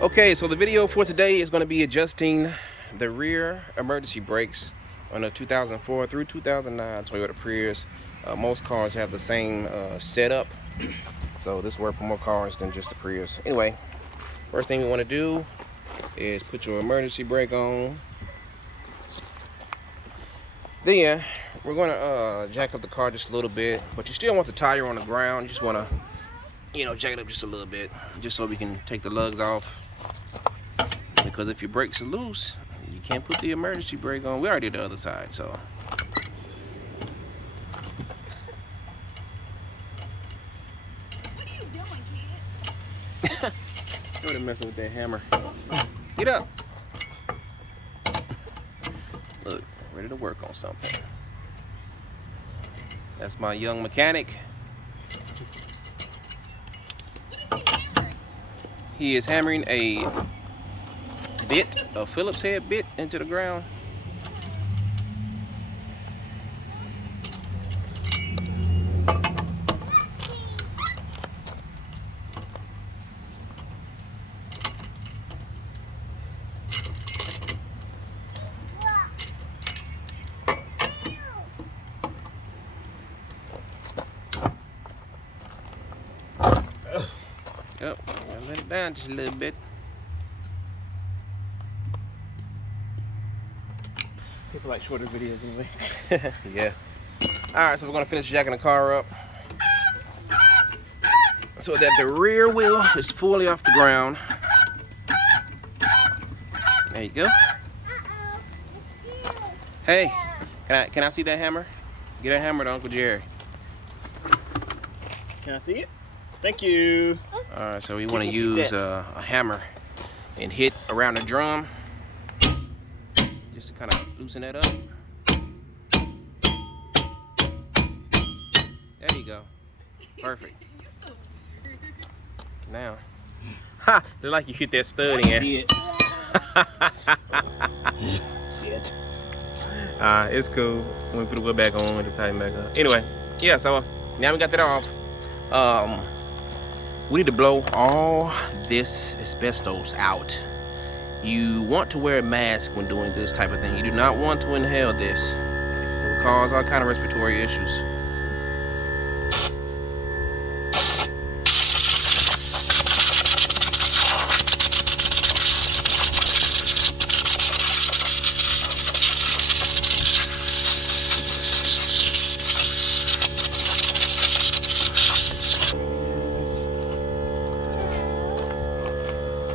Okay, so the video for today is going to be adjusting the rear emergency brakes on a 2004 through 2009 Toyota Prius. Most cars have the same setup, so this works for more cars than just the Prius. Anyway, first thing we want to do is put your emergency brake on. Then we're going to jack up the car just a little bit, but you still want the tire on the ground. You just want to, jack it up just a little bit, just so we can take the lugs off. Because if your brakes are loose, you can't put the emergency brake on. We already did the other side, so. What are you doing, kid? You're messing with that hammer. Get up. Look, ready to work on something. That's my young mechanic. He is hammering a bit, a Phillips head bit, into the ground. Yep, let it down just a little bit. People like shorter videos anyway. Yeah. Alright, so we're going to finish jacking the car up so that the rear wheel is fully off the ground. There you go. Hey, can I see that hammer? Get that hammer to Uncle Jerry. Can I see it? Thank you. Alright, so we want to use a hammer and hit around the drum just to kind of loosen that up. There you go. Perfect. Now, ha! Look like you hit that stud in. Shit. Shit. It's cool. We put the wheel back on with the tighten back up. Anyway, yeah. So now we got that off. We need to blow all this asbestos out. You want to wear a mask when doing this type of thing. You do not want to inhale this. It will cause all kind of respiratory issues.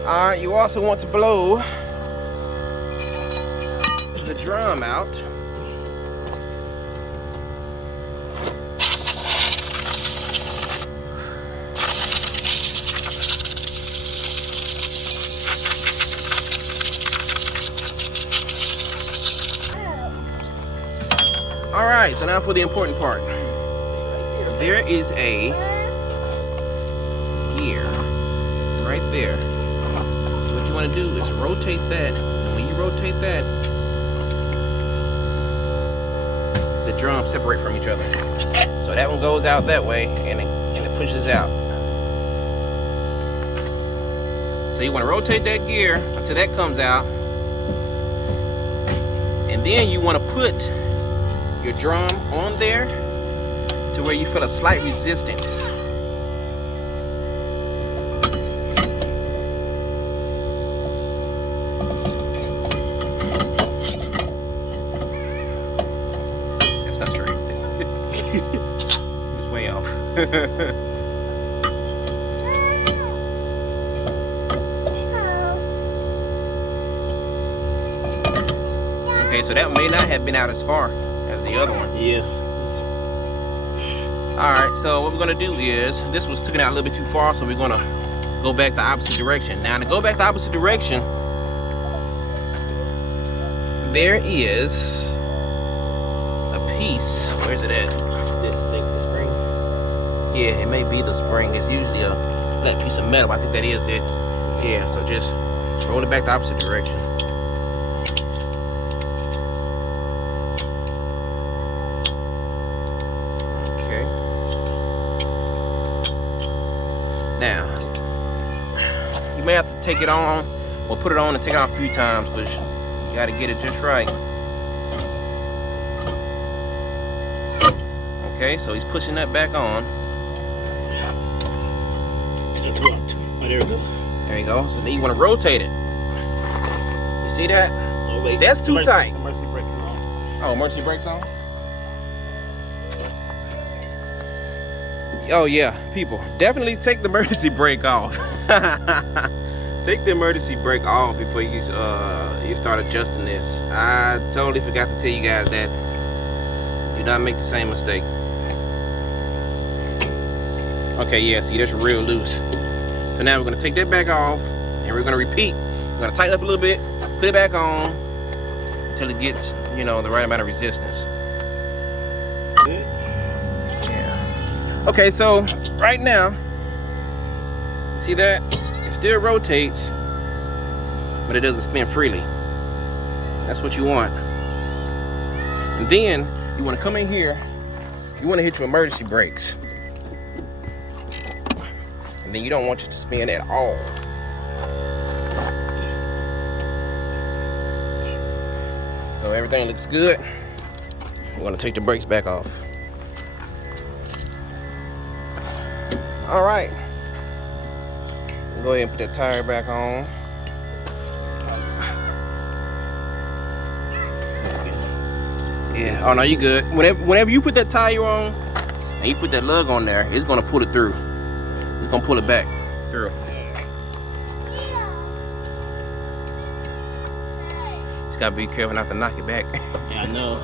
Alright, you also want to blow the drum out. Alright, so now for the important part. There is a gear right there. What you want to do is rotate that, and when you rotate that, the drums separate from each other. So that one goes out that way, and it pushes out. So you want to rotate that gear until that comes out, and then you want to put your drum on there to where you feel a slight resistance. It's way off. Okay, so that may not have been out as far as the other one. Yeah. Alright, so what we're going to do is, this was taken out a little bit too far, so we're going to go back the opposite direction. Now, to go back the opposite direction, there is a piece. Where's it at? The spring. Yeah, it may be the spring. It's usually a flat piece of metal. I think that is it. Yeah, so just roll it back the opposite direction. Now, You may have to take it on or put it on and take it out a few times because you got to get it just right. Okay, so he's pushing that back on. Oh, there we go. There you go. So then you want to rotate it. You see that? Oh, wait. That's too tight. Emergency brakes on. Oh, emergency brakes on? Oh yeah, people, definitely take the emergency brake off. Take the emergency brake off before you start adjusting this. I totally forgot to tell you guys that. Do not make the same mistake. Okay, yeah, see, that's real loose. So now we're gonna take that back off and we're gonna repeat. We're gonna tighten up a little bit, put it back on until it gets, you know, the right amount of resistance. Yeah. Okay, so right now, see that? It still rotates, but it doesn't spin freely. That's what you want. And then you want to come in here, you want to hit your emergency brakes. And then you don't want it to spin at all. So everything looks good. We're going to take the brakes back off. All right. We'll go ahead and put that tire back on. Yeah, oh no, you good. Whenever you put that tire on and you put that lug on there, it's gonna pull it through. It's gonna pull it back through. Just gotta be careful not to knock it back. Yeah, I know.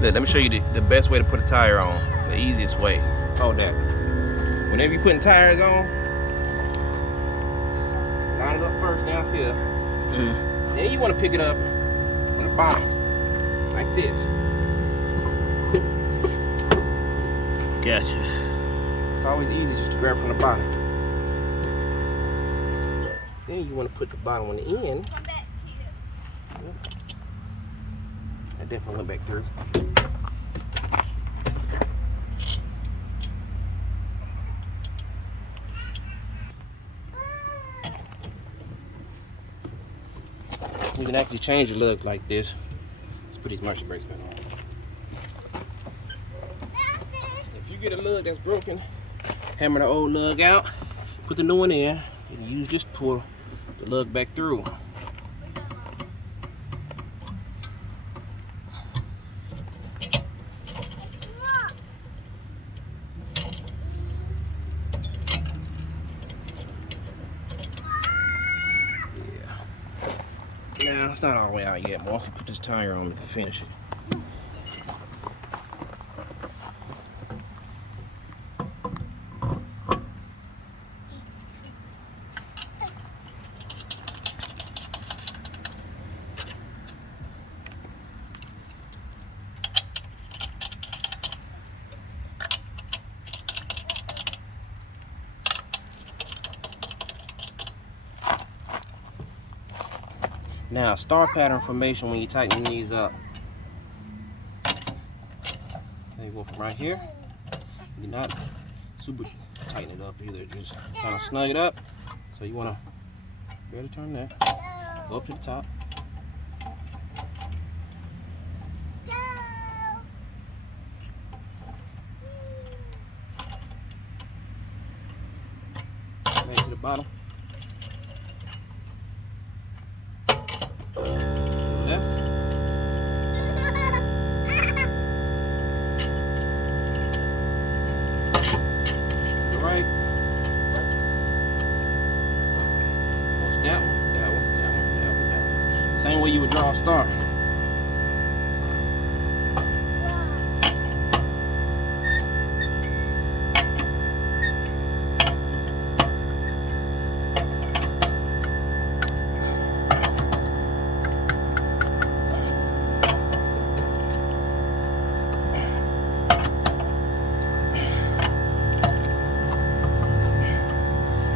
Look, let me show you the best way to put a tire on. The easiest way. Hold that. Whenever you're putting tires on, line it up first down here. Then you want to pick it up from the bottom, like this. Gotcha. It's always easy just to grab from the bottom. Then you want to put the bottom on the end. Come back, kid. That definitely went back through. We can actually change the lug like this. Let's put these emergency brakes back on. If you get a lug that's broken, hammer the old lug out, put the new one in, and use this to pull the lug back through. Now, it's not all the way out yet, but once we put this tire on, we can finish it. Now, star pattern formation when you tighten these up. Then you go from right here. You're not super tighten it up either. Just kind of snug it up. So you want to barely turn that. Go up to the top. Right to the bottom. Left. To the right. What's that one? That one, that one, that one, that one. Same way you would draw a star.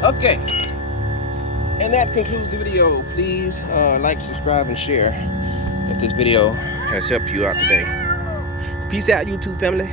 Okay, And that concludes the video. Please like, subscribe, and share if this video has helped you out today. Peace out, YouTube family.